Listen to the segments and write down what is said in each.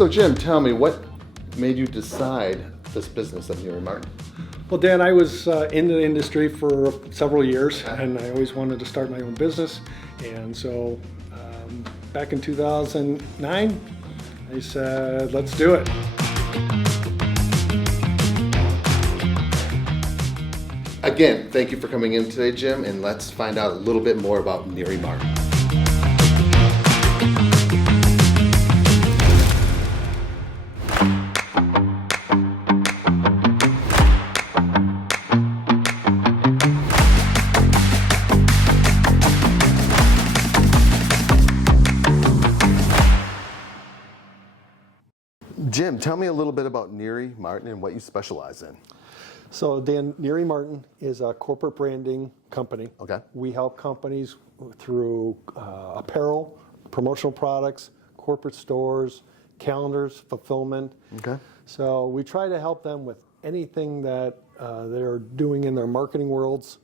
So Jim, tell me, what made you decide this business of Neary Martin? Well, Dan, I was in the industry for several years, and I always wanted to start my own business. And so back in 2009, I said, let's do it. Again, thank you for coming in today, Jim, and let's find out a little bit more about Neary Martin. Jim, tell me a little bit about Neary Martin and what you specialize in. So Dan, Neary Martin is a corporate branding company. Okay. We help companies through apparel, promotional products, corporate stores, calendars, fulfillment. Okay. So we try to help them with anything that they're doing in their marketing worlds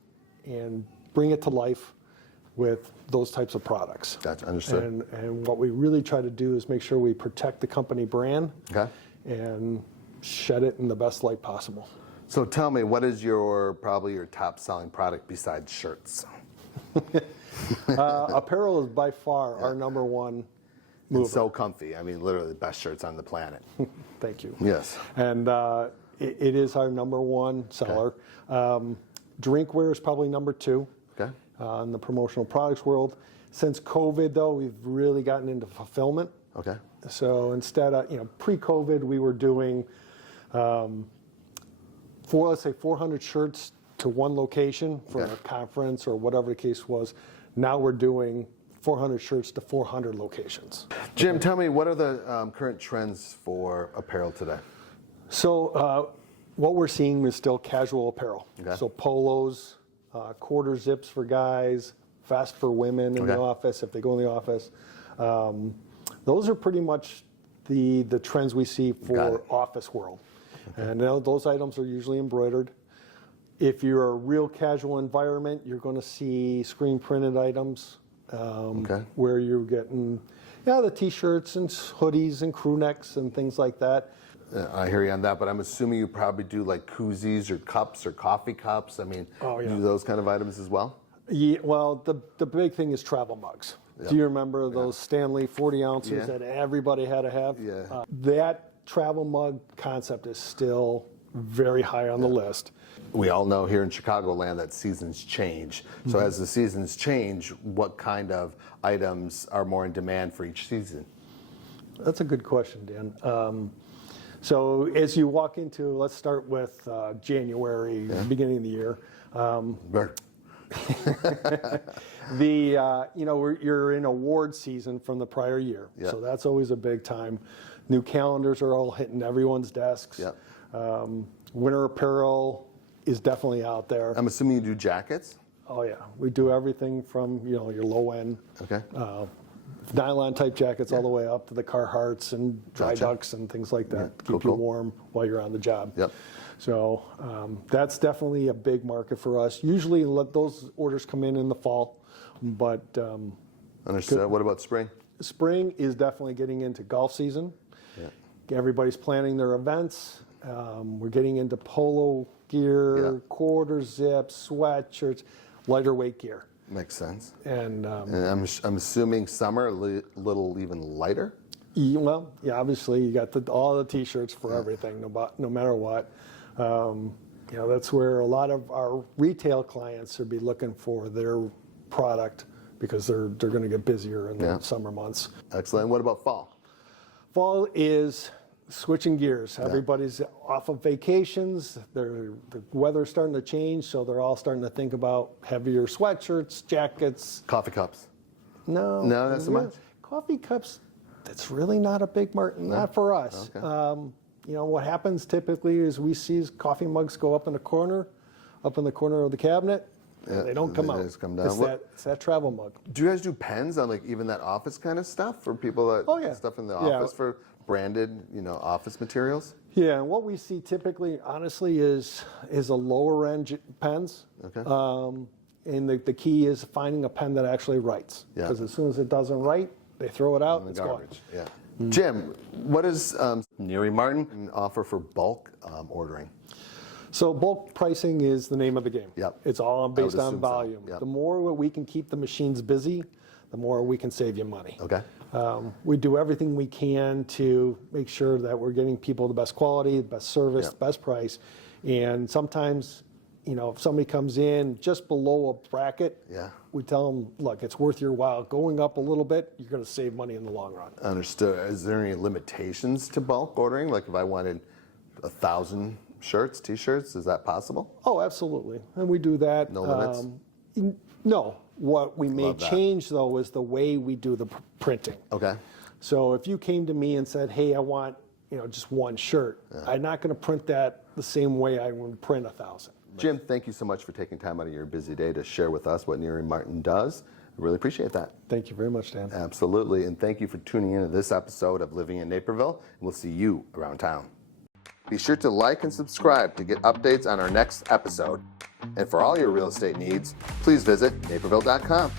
and bring it to life with those types of products. Gotcha, understood. And what we really try to do is make sure we protect the company brand Okay. and shed it in the best light possible. So tell me, what is probably your top selling product besides shirts? Apparel is by far our number one mover. It's so comfy. I mean, literally the best shirts on the planet. Thank you. Yes. And it is our number one seller. Okay. Drinkware is probably number two. Okay. In the promotional products world. Since COVID, though, we've really gotten into fulfillment. Okay. So instead of, pre-COVID, we were doing, let's say 400 shirts to one location for a conference or whatever the case was. Now we're doing 400 shirts to 400 locations. Jim, tell me, what are the current trends for apparel today? So what we're seeing is still casual apparel. Okay. So polos, quarter zips for guys, vest for women in the office if they go in the office. Those are pretty much the trends we see for office world. Okay. And those items are usually embroidered. If you're a real casual environment, you're going to see screen printed items where you're getting the t-shirts and hoodies and crew necks and things like that. I hear you on that, but I'm assuming you probably do like koozies or cups or coffee cups. I mean, do those kind of items as well? Yeah, well, the big thing is travel mugs. Yep. Do you remember those Stanley 40 ounces that everybody had to have? Yeah. That travel mug concept is still very high on the list. We all know here in Chicagoland that seasons change. So as the seasons change, what kind of items are more in demand for each season? That's a good question, Dan. So as you walk into, let's start with January, beginning of the year. You're in award season from the prior year, so that's always a big time. New calendars are all hitting everyone's desks. Winter apparel is definitely out there. I'm assuming you do jackets? Oh yeah, we do everything from your low end, nylon type jackets all the way up to the Carhartts and dry ducks and things like that to keep you warm while you're on the job. Yep. So that's definitely a big market for us. Usually let those orders come in the fall, but understood. What about spring? Spring is definitely getting into golf season. Yeah. Everybody's planning their events. We're getting into polo gear, quarter zips, sweatshirts, lighter weight gear. Makes sense. And I'm assuming summer a little even lighter. Well, obviously you got all the t-shirts for everything, no matter what. That's where a lot of our retail clients would be looking for their product because they're going to get busier in the summer months. Excellent. What about fall? Fall is switching gears. Everybody's off of vacations. The weather's starting to change, so they're all starting to think about heavier sweatshirts, jackets. Coffee cups. No, not so much. Coffee cups. That's really not a big market. Not for us. Okay. What happens typically is we see coffee mugs go up in the corner of the cabinet. They don't come out. Just come down. It's that travel mug. Do you guys do pens on even that office kind of stuff for people that stuff in the office for branded, office materials? Yeah, and what we see typically, honestly, is a lower end pens. Okay. And the key is finding a pen that actually writes. Because as soon as it doesn't write, they throw it out. It's garbage. gone. Jim, what does Neary Martin offer for bulk ordering? So bulk pricing is the name of the game. Yep. It's all based on assume so. volume. Yep. The more we can keep the machines busy, the more we can save you money. Okay. We do everything we can to make sure that we're getting people the best quality, the best service, Yep. best price. And sometimes, if somebody comes in just below a bracket, Yeah. we tell them, look, it's worth your while. Going up a little bit, you're going to save money in the long run. Understood. Is there any limitations to bulk ordering? Like if I wanted 1,000 shirts, T-shirts, is that possible? Oh, absolutely. And we do that. No limits? No. What we may Love that. change, though, is the way we do the printing. Okay. So if you came to me and said, hey, I want just one shirt, I'm not going to print that the same way I would print 1,000. Jim, thank you so much for taking time out of your busy day to share with us what Neary Martin does. I really appreciate that. Thank you very much, Dan. Absolutely. And thank you for tuning in to this episode of Living in Naperville. And we'll see you around town. Be sure to like and subscribe to get updates on our next episode. And for all your real estate needs, please visit naperville.com.